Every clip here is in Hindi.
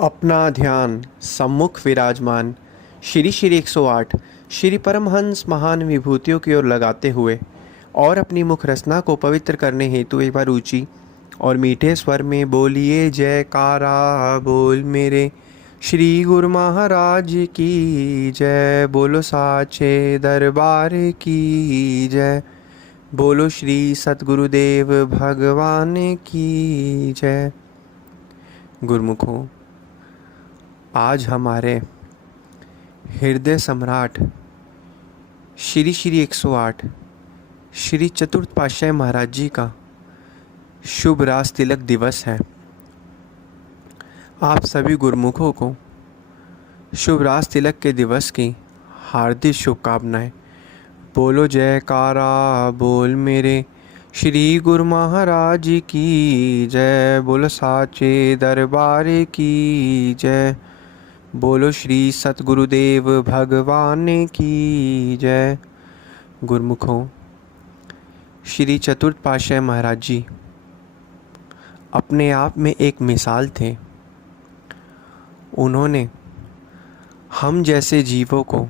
अपना ध्यान सम्मुख विराजमान श्री श्री 108 श्री परमहंस महान विभूतियों की ओर लगाते हुए और अपनी मुख रचना को पवित्र करने हेतु एक बार ऊंची और मीठे स्वर में बोलिए जयकारा बोल मेरे श्री गुरु महाराज की जय। बोलो साचे दरबार की जय। बोलो श्री सतगुरुदेव भगवान की जय। गुरुमुखों, आज हमारे हृदय सम्राट श्री श्री 108 श्री चतुर्थ पातशाही महाराज जी का शुभ रास तिलक दिवस है। आप सभी गुरुमुखों को शुभ रास तिलक के दिवस की हार्दिक शुभकामनाएं। बोलो जयकारा बोल मेरे श्री गुरु महाराज की जय। बोलो साचे दरबार की जय। बोलो श्री सतगुरुदेव भगवान की जय। गुरुमुखों, श्री चतुर्थ पातशाही महाराज जी अपने आप में एक मिसाल थे। उन्होंने हम जैसे जीवों को,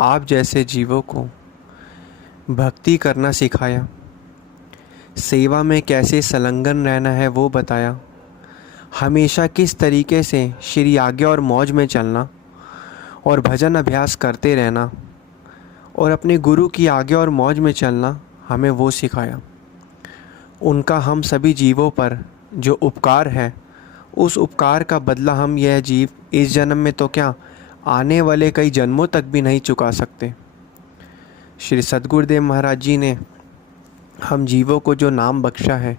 आप जैसे जीवों को भक्ति करना सिखाया, सेवा में कैसे संलग्न रहना है वो बताया, हमेशा किस तरीके से श्री आज्ञा और मौज में चलना और भजन अभ्यास करते रहना और अपने गुरु की आज्ञा और मौज में चलना हमें वो सिखाया। उनका हम सभी जीवों पर जो उपकार है, उस उपकार का बदला हम यह जीव इस जन्म में तो क्या, आने वाले कई जन्मों तक भी नहीं चुका सकते। श्री सतगुरुदेव महाराज जी ने हम जीवों को जो नाम बख्शा है,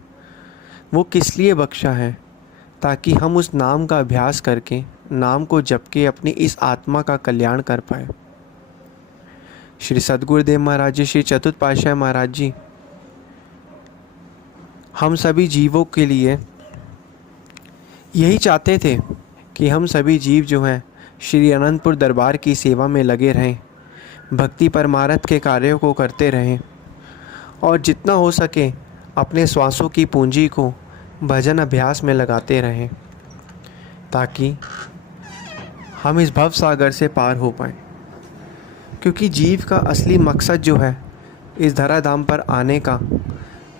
वो किस लिए बख्शा है? ताकि हम उस नाम का अभ्यास करके, नाम को जप के अपनी इस आत्मा का कल्याण कर पाए। श्री सतगुरुदेव महाराज जी, श्री चतुर्थ पातशाही महाराज जी हम सभी जीवों के लिए यही चाहते थे कि हम सभी जीव जो हैं श्री अनंतपुर दरबार की सेवा में लगे रहें, भक्ति परमार्थ के कार्यों को करते रहें और जितना हो सके अपने श्वासों की पूंजी को भजन अभ्यास में लगाते रहें, ताकि हम इस भव सागर से पार हो पाएं। क्योंकि जीव का असली मकसद जो है, इस धराधाम पर आने का,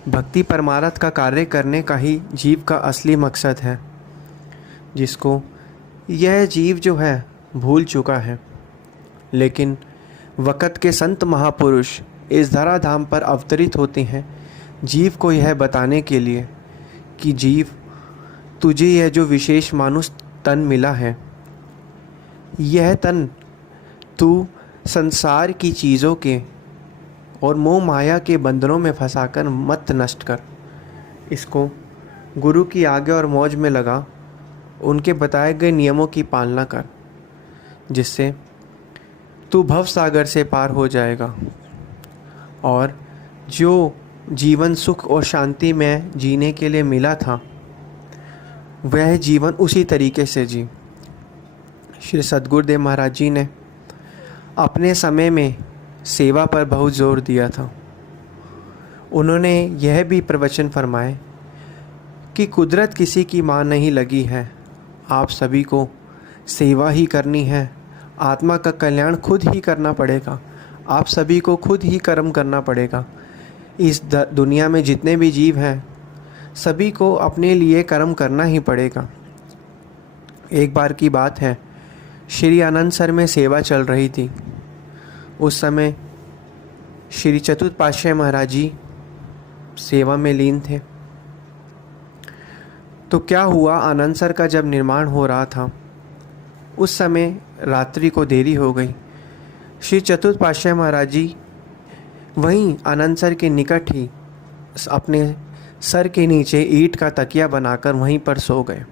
भक्ति परमार्थ का कार्य करने का ही जीव का असली मकसद है, जिसको यह जीव जो है भूल चुका है। लेकिन वक़्त के संत महापुरुष इस धराधाम पर अवतरित होते हैं जीव को यह बताने के लिए कि जीव, तुझे यह जो विशेष मानुष तन मिला है, यह तन तू संसार की चीज़ों के और मोह माया के बंधनों में फंसाकर मत नष्ट कर। इसको गुरु की आज्ञा और मौज में लगा, उनके बताए गए नियमों की पालना कर, जिससे तू भव सागर से पार हो जाएगा और जो जीवन सुख और शांति में जीने के लिए मिला था, वह जीवन उसी तरीके से जी। श्री सतगुरुदेव महाराज जी ने अपने समय में सेवा पर बहुत जोर दिया था। उन्होंने यह भी प्रवचन फरमाए कि कुदरत किसी की मां नहीं लगी है, आप सभी को सेवा ही करनी है, आत्मा का कल्याण खुद ही करना पड़ेगा, आप सभी को खुद ही कर्म करना पड़ेगा। इस दुनिया में जितने भी जीव हैं, सभी को अपने लिए कर्म करना ही पड़ेगा। एक बार की बात है, श्री आनंदसर में सेवा चल रही थी। उस समय श्री चतुर्थ पातशाही महाराज जी सेवा में लीन थे। तो क्या हुआ, आनंदसर का जब निर्माण हो रहा था, उस समय रात्रि को देरी हो गई। श्री चतुर्थ पातशाही महाराज जी वहीं आनंदसर के निकट ही अपने सर के नीचे ईंट का तकिया बनाकर वहीं पर सो गए,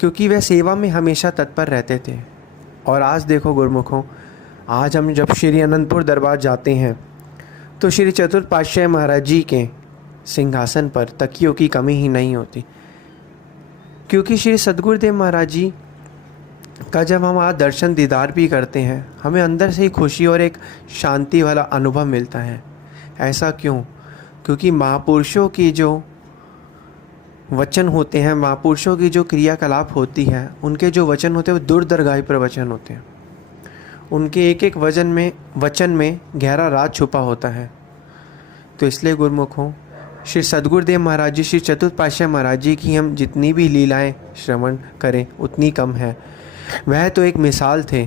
क्योंकि वह सेवा में हमेशा तत्पर रहते थे। और आज देखो गुरुमुखों, आज हम जब श्री अनंतपुर दरबार जाते हैं तो श्री चतुर्थ पातशाही महाराज जी के सिंहासन पर तकियों की कमी ही नहीं होती, क्योंकि श्री सतगुरुदेव महाराज जी का जब हम आज दर्शन दीदार भी करते हैं, हमें अंदर से ही खुशी और एक शांति वाला अनुभव मिलता है। ऐसा क्यों? क्योंकि महापुरुषों की जो वचन होते हैं, महापुरुषों की जो क्रियाकलाप होती है, उनके जो वचन होते हैं वो दूरदर्गाही प्रवचन होते हैं। उनके एक एक वचन में गहरा राज छुपा होता है। तो इसलिए गुरुमुखों, श्री सद्गुरुदेव महाराज जी, श्री चतुर्थ पातशाह महाराज जी की हम जितनी भी लीलाएं श्रवण करें उतनी कम है। वह तो एक मिसाल थे,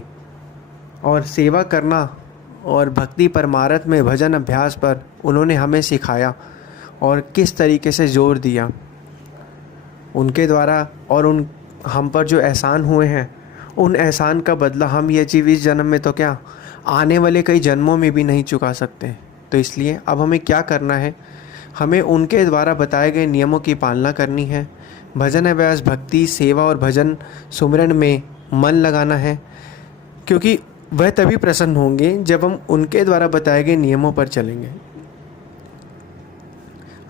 और सेवा करना और भक्ति परमार्थ में भजन अभ्यास पर उन्होंने हमें सिखाया और किस तरीके से जोर दिया। उनके द्वारा और उन हम पर जो एहसान हुए हैं, उन एहसान का बदला हम ये जीव इस जन्म में तो क्या, आने वाले कई जन्मों में भी नहीं चुका सकते। तो इसलिए अब हमें क्या करना है, हमें उनके द्वारा बताए गए नियमों की पालना करनी है। भजन अभ्यास, भक्ति, सेवा और भजन सुमिरन में मन लगाना है, क्योंकि वह तभी प्रसन्न होंगे जब हम उनके द्वारा बताए गए नियमों पर चलेंगे।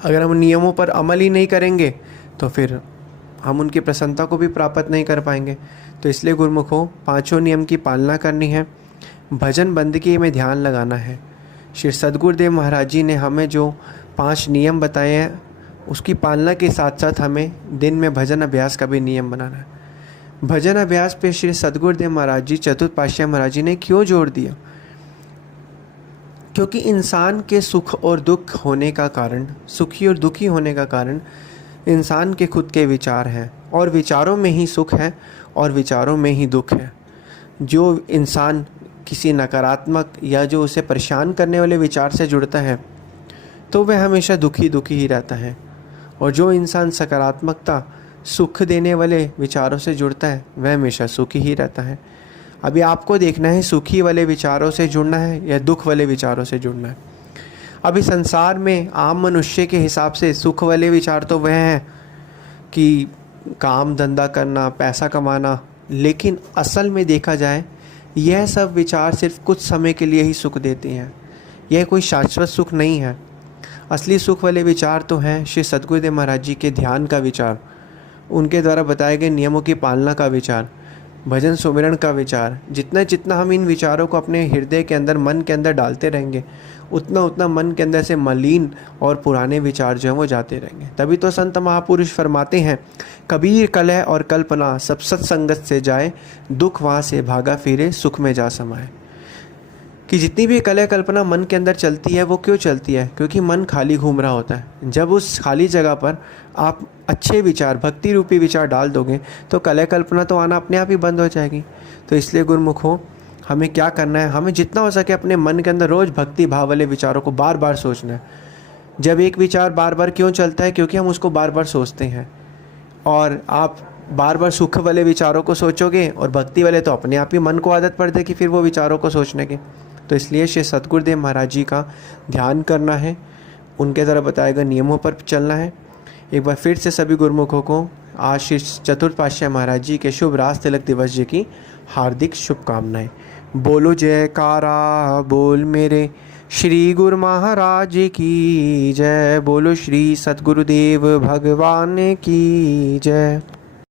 अगर हम नियमों पर अमल ही नहीं करेंगे तो फिर हम उनकी प्रसन्नता को भी प्राप्त नहीं कर पाएंगे। तो इसलिए गुरुमुखों, पांचों नियम की पालना करनी है, भजन बंदगी में ध्यान लगाना है। श्री सद्गुरुदेव महाराज जी ने हमें जो 5 नियम बताए हैं, उसकी पालना के साथ साथ हमें दिन में भजन अभ्यास का भी नियम बनाना है। भजन अभ्यास पे श्री सद्गुरुदेव महाराज जी, चतुर्थ पातशाह महाराज जी ने क्यों जोर दिया? क्योंकि इंसान के सुख और दुख होने का कारण, सुखी और दुखी होने का कारण इंसान के खुद के विचार हैं, और विचारों में ही सुख है और विचारों में ही दुख है। जो इंसान किसी नकारात्मक या जो उसे परेशान करने वाले विचार से जुड़ता है तो वह हमेशा दुखी ही रहता है, और जो इंसान सकारात्मकता, सुख देने वाले विचारों से जुड़ता है वह हमेशा सुखी ही रहता है। अभी आपको देखना है, सुखी वाले विचारों से जुड़ना है या दुख वाले विचारों से जुड़ना है। अभी संसार में आम मनुष्य के हिसाब से सुख वाले विचार तो वह हैं कि काम धंधा करना, पैसा कमाना, लेकिन असल में देखा जाए यह सब विचार सिर्फ कुछ समय के लिए ही सुख देते हैं। यह कोई शाश्वत सुख नहीं है। असली सुख वाले विचार तो हैं श्री सद्गुरुदेव महाराज जी के ध्यान का विचार, उनके द्वारा बताए गए नियमों की पालना का विचार, भजन सुमिरन का विचार। जितना हम इन विचारों को अपने हृदय के अंदर, मन के अंदर डालते रहेंगे, उतना मन के अंदर से मलिन और पुराने विचार जो हैं वो जाते रहेंगे। तभी तो संत महापुरुष फरमाते हैं, कबीर कलह और कल्पना सब सत्संगत से जाए, दुख वहाँ से भागा फिरे सुख में जा समाए। कि जितनी भी कलह कल्पना मन के अंदर चलती है वो क्यों चलती है? क्योंकि मन खाली घूम रहा होता है। जब उस खाली जगह पर आप अच्छे विचार, भक्ति रूपी विचार डाल दोगे तो कलह कल्पना तो आना अपने आप ही बंद हो जाएगी। तो इसलिए गुरुमुखों, हमें क्या करना है, हमें जितना हो सके अपने मन के अंदर रोज़ भक्ति भाव वाले विचारों को बार बार सोचना है। जब एक विचार बार बार क्यों चलता है? क्योंकि हम उसको बार बार सोचते हैं। और आप बार बार सुख वाले विचारों को सोचोगे और भक्ति वाले तो अपने आप ही मन को आदत पड़ जाएगी फिर वो विचारों को सोचने की। तो इसलिए श्री सद्गुरुदेव महाराज जी का ध्यान करना है, उनके द्वारा बताए गए नियमों पर चलना है। एक बार फिर से सभी गुरुमुखों को आज श्री चतुर्थ पातशाह महाराज जी के शुभ रास तिलक दिवस जी की हार्दिक शुभकामनाएं। बोलो जयकारा बोल मेरे श्री गुरु महाराज की जय। बोलो श्री सद्गुरुदेव भगवान की जय।